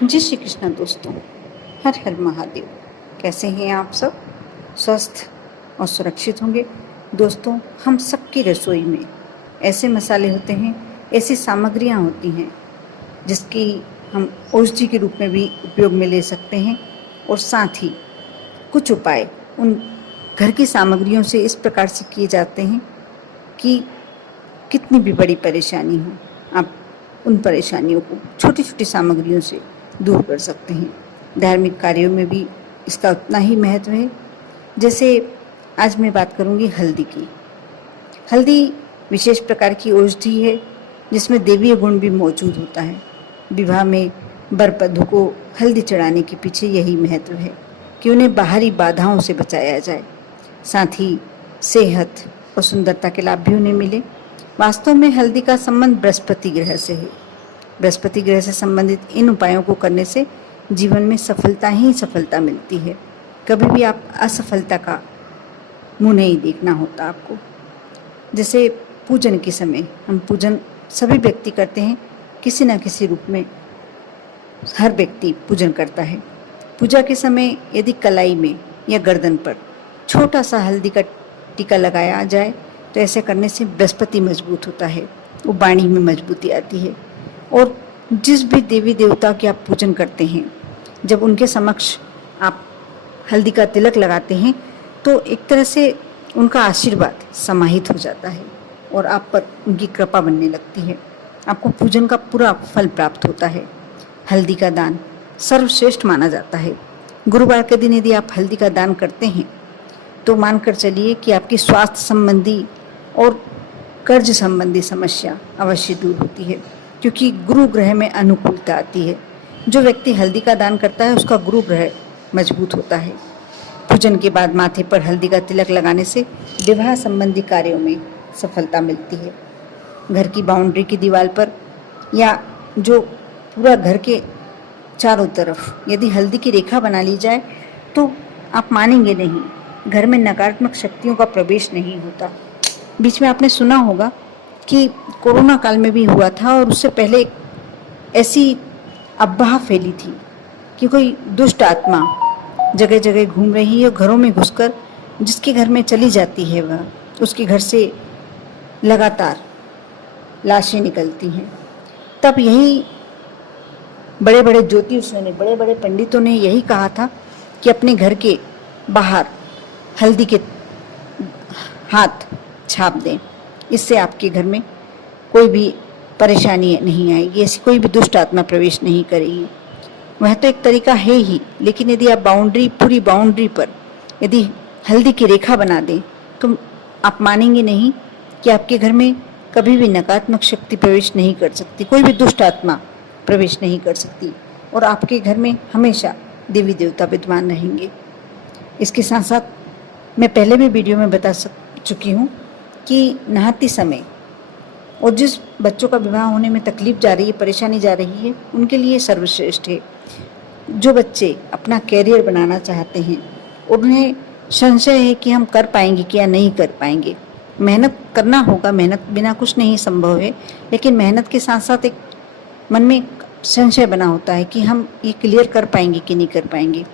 जय श्री कृष्ण दोस्तों। हर हर महादेव। कैसे हैं आप सब? स्वस्थ और सुरक्षित होंगे। दोस्तों, हम सबकी रसोई में ऐसे मसाले होते हैं, ऐसी सामग्रियां होती हैं जिसकी हम औषधि के रूप में भी उपयोग में ले सकते हैं। और साथ ही कुछ उपाय उन घर की सामग्रियों से इस प्रकार से किए जाते हैं कि कितनी भी बड़ी परेशानी हो, आप उन परेशानियों को छोटी छोटी सामग्रियों से दूर कर सकते हैं। धार्मिक कार्यों में भी इसका उतना ही महत्व है। जैसे आज मैं बात करूंगी हल्दी की। हल्दी विशेष प्रकार की औषधि है जिसमें देवीय गुण भी मौजूद होता है। विवाह में वर वधू को हल्दी चढ़ाने के पीछे यही महत्व है कि उन्हें बाहरी बाधाओं से बचाया जाए, साथ ही सेहत और सुंदरता के लाभ भी उन्हें मिले। वास्तव में हल्दी का संबंध बृहस्पति ग्रह से है। बृहस्पति ग्रह से संबंधित इन उपायों को करने से जीवन में सफलता ही सफलता मिलती है। कभी भी आप असफलता का मुंह नहीं देखना होता आपको। जैसे पूजन के समय हम पूजन सभी व्यक्ति करते हैं, किसी न किसी रूप में हर व्यक्ति पूजन करता है। पूजा के समय यदि कलाई में या गर्दन पर छोटा सा हल्दी का टीका लगाया जाए तो ऐसे करने से बृहस्पति मजबूत होता है, वो वाणी में मजबूती आती है। और जिस भी देवी देवता की आप पूजन करते हैं, जब उनके समक्ष आप हल्दी का तिलक लगाते हैं तो एक तरह से उनका आशीर्वाद समाहित हो जाता है और आप पर उनकी कृपा बनने लगती है। आपको पूजन का पूरा फल प्राप्त होता है। हल्दी का दान सर्वश्रेष्ठ माना जाता है। गुरुवार के दिन यदि आप हल्दी का दान करते हैं तो मानकर चलिए कि आपकी स्वास्थ्य संबंधी और कर्ज संबंधी समस्या अवश्य दूर होती है, क्योंकि गुरु ग्रह में अनुकूलता आती है। जो व्यक्ति हल्दी का दान करता है उसका गुरु ग्रह मजबूत होता है। पूजन के बाद माथे पर हल्दी का तिलक लगाने से विवाह संबंधी कार्यों में सफलता मिलती है। घर की बाउंड्री की दीवार पर या जो पूरा घर के चारों तरफ यदि हल्दी की रेखा बना ली जाए तो आप मानेंगे नहीं, घर में नकारात्मक शक्तियों का प्रवेश नहीं होता। बीच में आपने सुना होगा कि कोरोना काल में भी हुआ था और उससे पहले ऐसी अफवाह फैली थी कि कोई दुष्ट आत्मा जगह जगह घूम रही है और घरों में घुसकर जिसके घर में चली जाती है वह उसके घर से लगातार लाशें निकलती हैं। तब यही बड़े बड़े ज्योतिषियों ने, बड़े बड़े पंडितों ने यही कहा था कि अपने घर के बाहर हल्दी के हाथ छाप दें, इससे आपके घर में कोई भी परेशानी नहीं आएगी, ऐसी कोई भी दुष्ट आत्मा प्रवेश नहीं करेगी। वह तो एक तरीका है ही, लेकिन यदि आप पूरी बाउंड्री पर यदि हल्दी की रेखा बना दें तो आप मानेंगे नहीं कि आपके घर में कभी भी नकारात्मक शक्ति प्रवेश नहीं कर सकती, कोई भी दुष्ट आत्मा प्रवेश नहीं कर सकती और आपके घर में हमेशा देवी देवता विद्यमान रहेंगे। इसके साथ साथ मैं पहले भी वीडियो में बता चुकी हूँ कि नहाते समय और जिस बच्चों का विवाह होने में तकलीफ जा रही है, परेशानी जा रही है, उनके लिए सर्वश्रेष्ठ है। जो बच्चे अपना कैरियर बनाना चाहते हैं, उन्हें संशय है कि हम कर पाएंगे कि या नहीं कर पाएंगे, मेहनत करना होगा, मेहनत बिना कुछ नहीं संभव है, लेकिन मेहनत के साथ साथ एक मन में संशय बना होता है कि हम ये क्लियर कर पाएंगे कि नहीं कर पाएंगे।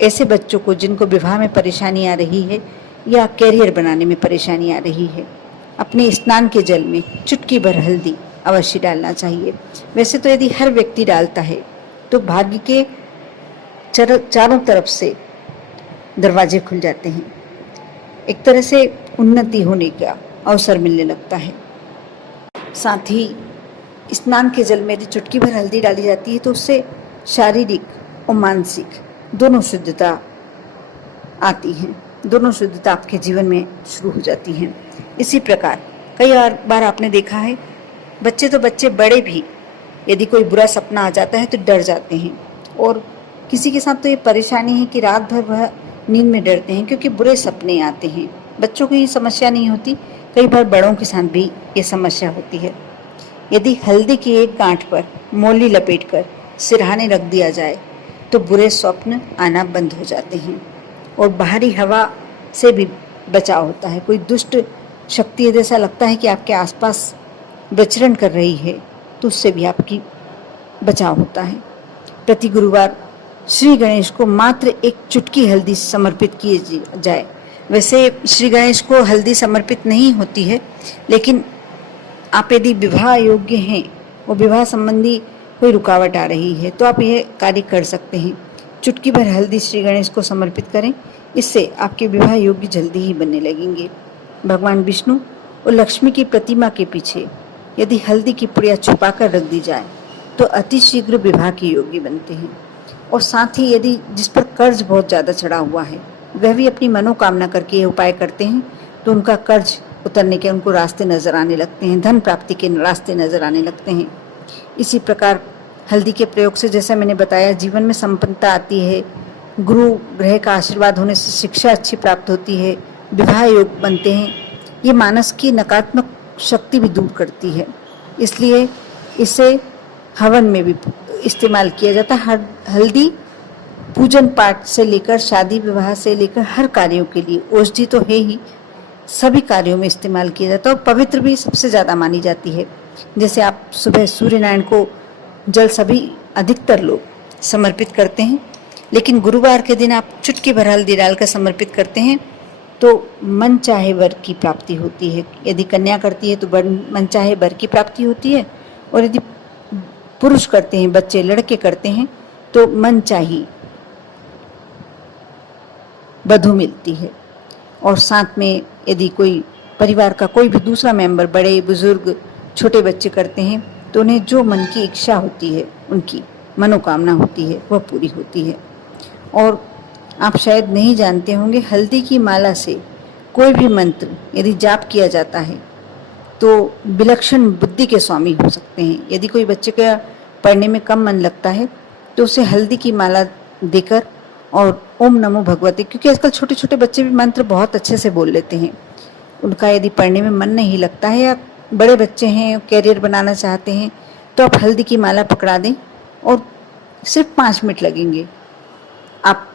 ऐसे बच्चों को जिनको विवाह में परेशानी आ रही है या कैरियर बनाने में परेशानी आ रही है, अपने स्नान के जल में चुटकी भर हल्दी अवश्य डालना चाहिए। वैसे तो यदि हर व्यक्ति डालता है तो भाग्य के चारों तरफ से दरवाजे खुल जाते हैं, एक तरह से उन्नति होने का अवसर मिलने लगता है। साथ ही स्नान के जल में यदि चुटकी भर हल्दी डाली जाती है तो उससे शारीरिक और मानसिक दोनों शुद्धता आती है, दोनों शुद्धता आपके जीवन में शुरू हो जाती हैं। इसी प्रकार कई बार आपने देखा है, बच्चे तो बच्चे बड़े भी यदि कोई बुरा सपना आ जाता है तो डर जाते हैं। और किसी के साथ तो ये परेशानी है कि रात भर वह नींद में डरते हैं क्योंकि बुरे सपने आते हैं। बच्चों की ये समस्या नहीं होती, कई बार बड़ों के साथ भी ये समस्या होती है। यदि हल्दी की एक गांठ पर मोली लपेटकर सिरहाने रख दिया जाए तो बुरे स्वप्न आना बंद हो जाते हैं और बाहरी हवा से भी बचाव होता है। कोई दुष्ट शक्ति यदि ऐसा लगता है कि आपके आसपास विचरण कर रही है तो उससे भी आपकी बचाव होता है। प्रति गुरुवार श्री गणेश को मात्र एक चुटकी हल्दी समर्पित की जाए। वैसे श्री गणेश को हल्दी समर्पित नहीं होती है, लेकिन आप यदि विवाह योग्य हैं और विवाह संबंधी कोई रुकावट आ रही है तो आप यह कार्य कर सकते हैं। चुटकी भर हल्दी श्री गणेश को समर्पित करें, इससे आपके विवाह योग्य जल्दी ही बनने लगेंगे। भगवान विष्णु और लक्ष्मी की प्रतिमा के पीछे यदि हल्दी की पुड़िया छुपा कर रख दी जाए तो अतिशीघ्र विवाह के योग्य बनते हैं। और साथ ही यदि जिस पर कर्ज बहुत ज़्यादा चढ़ा हुआ है वह भी अपनी मनोकामना करके ये उपाय करते हैं तो उनका कर्ज उतरने के उनको रास्ते नजर आने लगते हैं, धन प्राप्ति के रास्ते नजर आने लगते हैं। इसी प्रकार हल्दी के प्रयोग से, जैसा मैंने बताया, जीवन में संपन्नता आती है, गुरु ग्रह का आशीर्वाद होने से शिक्षा अच्छी प्राप्त होती है, विवाह योग बनते हैं। ये मानस की नकारात्मक शक्ति भी दूर करती है, इसलिए इसे हवन में भी इस्तेमाल किया जाता है। हल्दी पूजन पाठ से लेकर शादी विवाह से लेकर हर कार्यों के लिए, औषधि तो है ही, सभी कार्यों में इस्तेमाल किया जाता है और पवित्र भी सबसे ज़्यादा मानी जाती है। जैसे आप सुबह सूर्य नारायण को जल सभी अधिकतर लोग समर्पित करते हैं, लेकिन गुरुवार के दिन आप चुटकी भर हल्दी डालकर समर्पित करते हैं तो मन चाहे वर की प्राप्ति होती है। यदि कन्या करती है तो मन चाहे वर की प्राप्ति होती है, और यदि पुरुष करते हैं, बच्चे लड़के करते हैं, तो मन चाही वधु मिलती है। और साथ में यदि कोई परिवार का कोई भी दूसरा मेंबर, बड़े बुजुर्ग छोटे बच्चे करते हैं तो उन्हें जो मन की इच्छा होती है, उनकी मनोकामना होती है, वह पूरी होती है। और आप शायद नहीं जानते होंगे, हल्दी की माला से कोई भी मंत्र यदि जाप किया जाता है तो विलक्षण बुद्धि के स्वामी हो सकते हैं। यदि कोई बच्चे का पढ़ने में कम मन लगता है तो उसे हल्दी की माला देकर और ओम नमो भगवते, क्योंकि आजकल छोटे छोटे बच्चे भी मंत्र बहुत अच्छे से बोल लेते हैं, उनका यदि पढ़ने में मन नहीं लगता है, या बड़े बच्चे हैं कैरियर बनाना चाहते हैं, तो आप हल्दी की माला पकड़ा दें और सिर्फ 5 मिनट लगेंगे। आप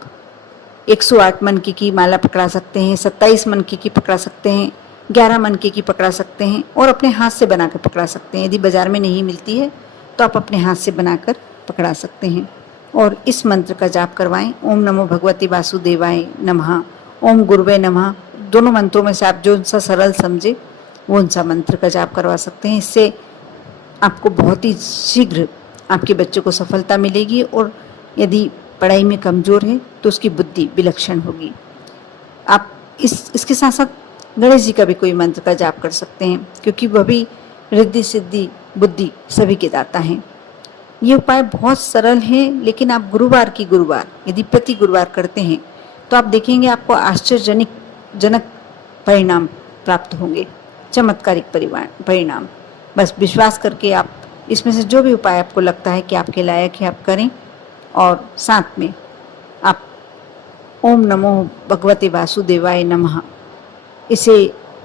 108 मनके की माला पकड़ा सकते हैं, 27 मनके की पकड़ा सकते हैं, 11 मनके की पकड़ा सकते हैं और अपने हाथ से बनाकर पकड़ा सकते हैं। यदि बाजार में नहीं मिलती है तो आप अपने हाथ से बनाकर पकड़ा सकते हैं और इस मंत्र का जाप करवाएं। ओम नमो भगवते वासुदेवाय नमः, ओम गुरुवे नमः। दोनों मंत्रों में से आप जो सा सरल समझे वो उनसा मंत्र का जाप करवा सकते हैं। इससे आपको बहुत ही शीघ्र आपके बच्चे को सफलता मिलेगी, और यदि पढ़ाई में कमज़ोर है तो उसकी बुद्धि विलक्षण होगी। आप इसके साथ साथ गणेश जी का भी कोई मंत्र का जाप कर सकते हैं, क्योंकि वह भी रिद्धि सिद्धि बुद्धि सभी के दाता हैं। ये उपाय बहुत सरल है, लेकिन आप गुरुवार यदि प्रति गुरुवार करते हैं तो आप देखेंगे आपको आश्चर्यजनक परिणाम प्राप्त होंगे, चमत्कारिक परिणाम। बस विश्वास करके आप इसमें से जो भी उपाय आपको लगता है कि आपके लायक है, आप करें। और साथ में आप ओम नमो भगवते वासुदेवाय नमः इसे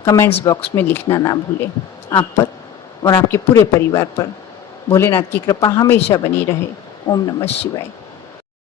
कमेंट्स बॉक्स में लिखना ना भूलें। आप पर और आपके पूरे परिवार पर भोलेनाथ की कृपा हमेशा बनी रहे। ओम नमः शिवाय।